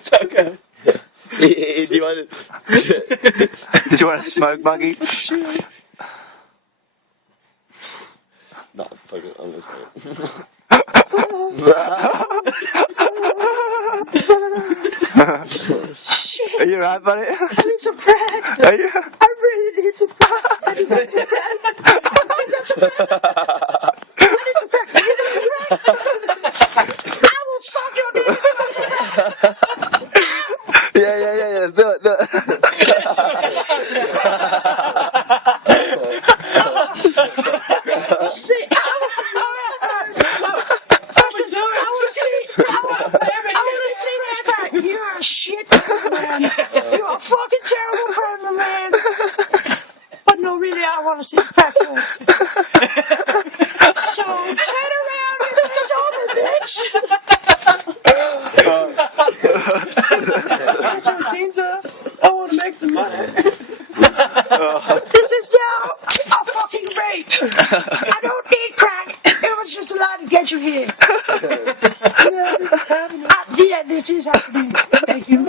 So good. Do you want to? Did you want to smoke, monkey? No, fuck it. I'm gonna smoke. Are you alright, buddy? I need some crack. Are you? I really need some crack. I need some crack. I need some crack. I need some crack. I need some crack. I will suck your dick. Yeah. Do it. See, I want to see this crack. You're a shit man. You're a fucking terrible criminal man. But no, really, I want to see the crack first. So turn around and bend over, bitch. I want to make some money. This is now a fucking rape. I don't need crack. It was just allowed to get you here. Yeah, this is happening. Thank you.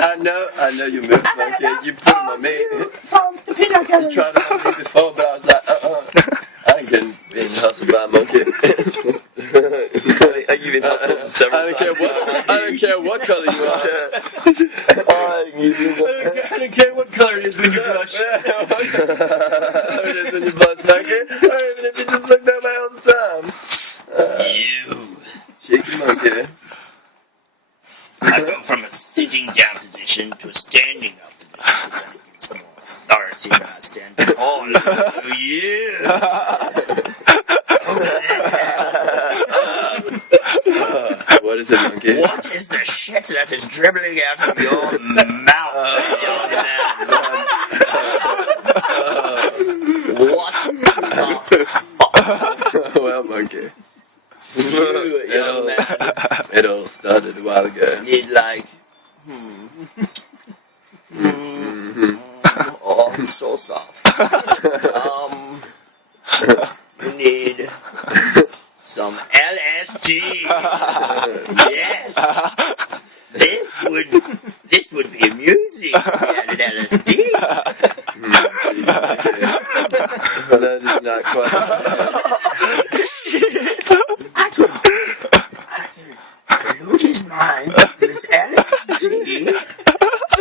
I know you moved, monkey. You put him on me. From the peanut gallery. You tried to on me before, but I was like, I ain't getting being hustled by a monkey. You've been hustled several I don't care what color you are. I don't care what color it is when you blush. It is when you blush, monkey. Or even if you just look that way all the time. You. Shaky monkey. I go from a sitting down position to a standing up position because I need some more authority when I stand tall. What is it, monkey? What is the shit that is dribbling out of your mouth, young man? What the fuck? Well, monkey. You, young man, It all started a while ago. need like... Oh, I'm so soft. You need some LSD. Yes. This would be amusing. LSD. Well, that is not quite. I could pollute his mind with this LSD.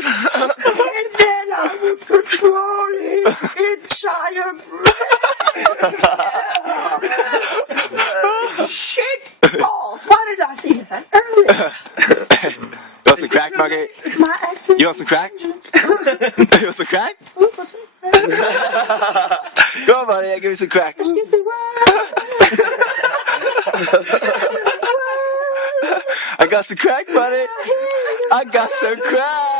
And then I would control his entire brain. Shit balls. Why did I think of that earlier? You want some crack, monkey? My accent. You want some crack? You want some crack? Come on, buddy. I'll give you some crack. Excuse me. I got some crack, buddy. I got some crack.